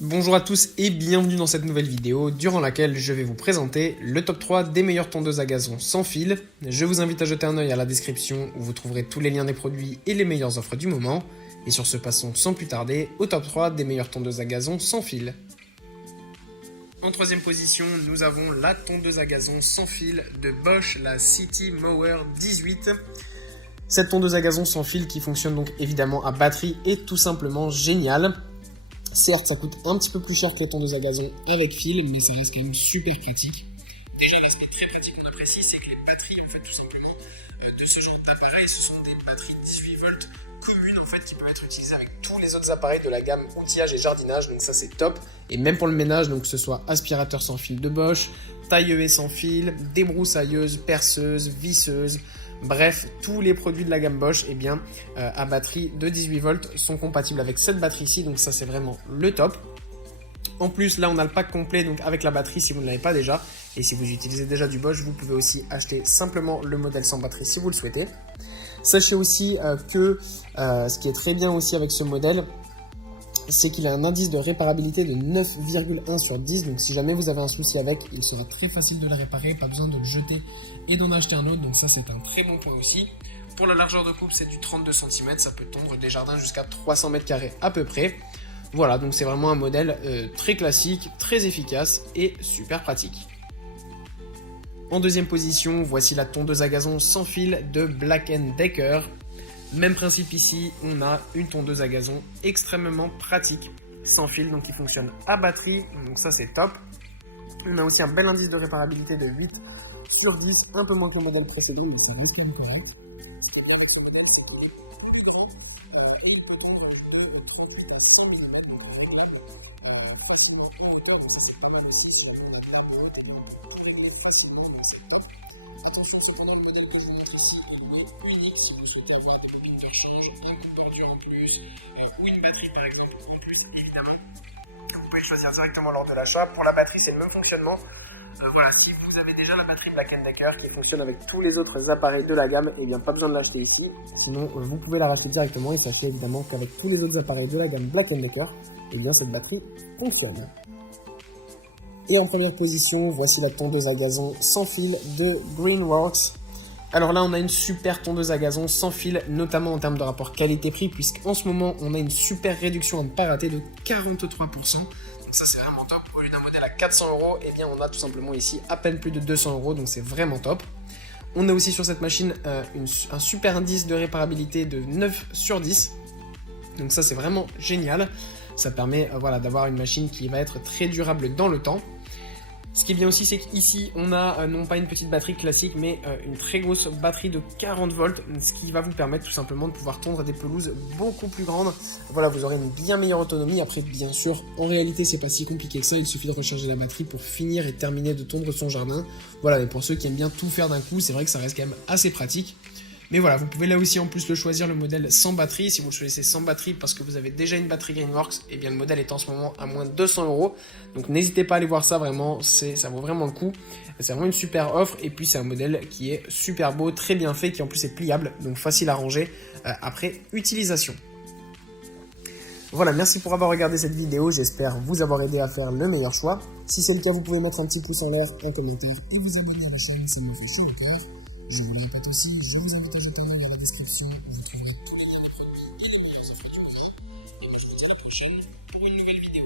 Bonjour à tous et bienvenue dans cette nouvelle vidéo durant laquelle je vais vous présenter le top 3 des meilleures tondeuses à gazon sans fil. Je vous invite à jeter un œil à la description où vous trouverez tous les liens des produits et les meilleures offres du moment. Et sur ce, passons sans plus tarder au top 3 des meilleures tondeuses à gazon sans fil. En troisième position, nous avons la tondeuse à gazon sans fil de Bosch, la City Mower 18. Cette tondeuse à gazon sans fil qui fonctionne donc évidemment à batterie est tout simplement géniale. Certes, ça coûte un petit peu plus cher que les tondeuses à gazon avec fil, mais ça reste quand même super pratique. Déjà, l'aspect très pratique qu'on apprécie, c'est que les batteries, en fait, tout simplement, de ce genre d'appareil, ce sont des batteries 18 volts communes, en fait, qui peuvent être utilisées avec tous les autres appareils de la gamme outillage et jardinage, donc ça c'est top. Et même pour le ménage, donc que ce soit aspirateur sans fil de Bosch, taille-haie sans fil, débroussailleuse, perceuse, visseuse, bref, tous les produits de la gamme Bosch à batterie de 18 volts sont compatibles avec cette batterie-ci, donc ça c'est vraiment le top. En plus, là on a le pack complet donc avec la batterie si vous ne l'avez pas déjà. Et si vous utilisez déjà du Bosch, vous pouvez aussi acheter simplement le modèle sans batterie si vous le souhaitez. Sachez aussi que ce qui est très bien aussi avec ce modèle, c'est qu'il a un indice de réparabilité de 9,1 sur 10. Donc si jamais vous avez un souci avec, il sera très facile de le réparer, pas besoin de le jeter et d'en acheter un autre. Donc ça c'est un très bon point aussi. Pour la largeur de coupe, c'est du 32 cm, ça peut tondre des jardins jusqu'à 300 m² à peu près. Voilà, donc c'est vraiment un modèle très classique, très efficace et super pratique. En deuxième position, voici la tondeuse à gazon sans fil de Black & Decker. Même principe ici, on a une tondeuse à gazon extrêmement pratique, sans fil, donc qui fonctionne à batterie, donc ça c'est top. On a aussi un bel indice de réparabilité de 8 sur 10, un peu moins que le modèle précédent, mais ça reste quand même correct. Ce qui est bien avec ce modèle, c'est qu'il est plus grand et il peut tondre de 30 jusqu'à 100 mm, donc réglable, facilement et longtemps, donc ça c'est pas mal aussi, si on a un terme de haute, on peut tondre facilement, donc c'est top. Attention cependant, le modèle que je vous montre ici, il est unique si vous souhaitez avoir des bobines de rechange, un coup de bordure en plus, ou une batterie par exemple en plus, évidemment. Vous pouvez choisir directement lors de l'achat. Pour la batterie, c'est le même fonctionnement. Voilà, si vous avez déjà la batterie Black & Decker qui fonctionne avec tous les autres appareils de la gamme, et bien pas besoin de l'acheter ici. Sinon, vous pouvez la racheter directement et sachez évidemment qu'avec tous les autres appareils de la gamme Black & Decker, et bien cette batterie fonctionne. Et en première position, voici la tondeuse à gazon sans fil de Greenworks. Alors là, on a une super tondeuse à gazon sans fil, notamment en termes de rapport qualité-prix, puisqu'en ce moment, on a une super réduction à ne pas rater de 43%. Donc ça, c'est vraiment top. Au lieu d'un modèle à 400 €, eh bien, on a tout simplement ici à peine plus de 200 €, donc c'est vraiment top. On a aussi sur cette machine un super indice de réparabilité de 9 sur 10. Donc ça, c'est vraiment génial. Ça permet d'avoir une machine qui va être très durable dans le temps. Ce qui est bien aussi, c'est qu'ici, on a non pas une petite batterie classique, mais une très grosse batterie de 40 volts, ce qui va vous permettre tout simplement de pouvoir tondre des pelouses beaucoup plus grandes. Voilà, vous aurez une bien meilleure autonomie. Après, bien sûr, en réalité, c'est pas si compliqué que ça. Il suffit de recharger la batterie pour finir et terminer de tondre son jardin. Voilà, et pour ceux qui aiment bien tout faire d'un coup, c'est vrai que ça reste quand même assez pratique. Mais voilà, vous pouvez là aussi en plus le choisir, le modèle sans batterie. Si vous le choisissez sans batterie parce que vous avez déjà une batterie Greenworks, et bien le modèle est en ce moment à moins de 200 €. Donc n'hésitez pas à aller voir ça, vraiment, ça vaut vraiment le coup. C'est vraiment une super offre et puis c'est un modèle qui est super beau, très bien fait, qui en plus est pliable, donc facile à ranger après utilisation. Voilà, merci pour avoir regardé cette vidéo, j'espère vous avoir aidé à faire le meilleur choix. Si c'est le cas, vous pouvez mettre un petit pouce en l'air, un commentaire et vous abonner à la chaîne, ça me fait chaud au cœur. Je vous le répète aussi, je vous invite à jeter un œil à la description, vous trouverez tous les liens des produits et les meilleures offres du moment. Et moi je vous dis à la prochaine pour une nouvelle vidéo.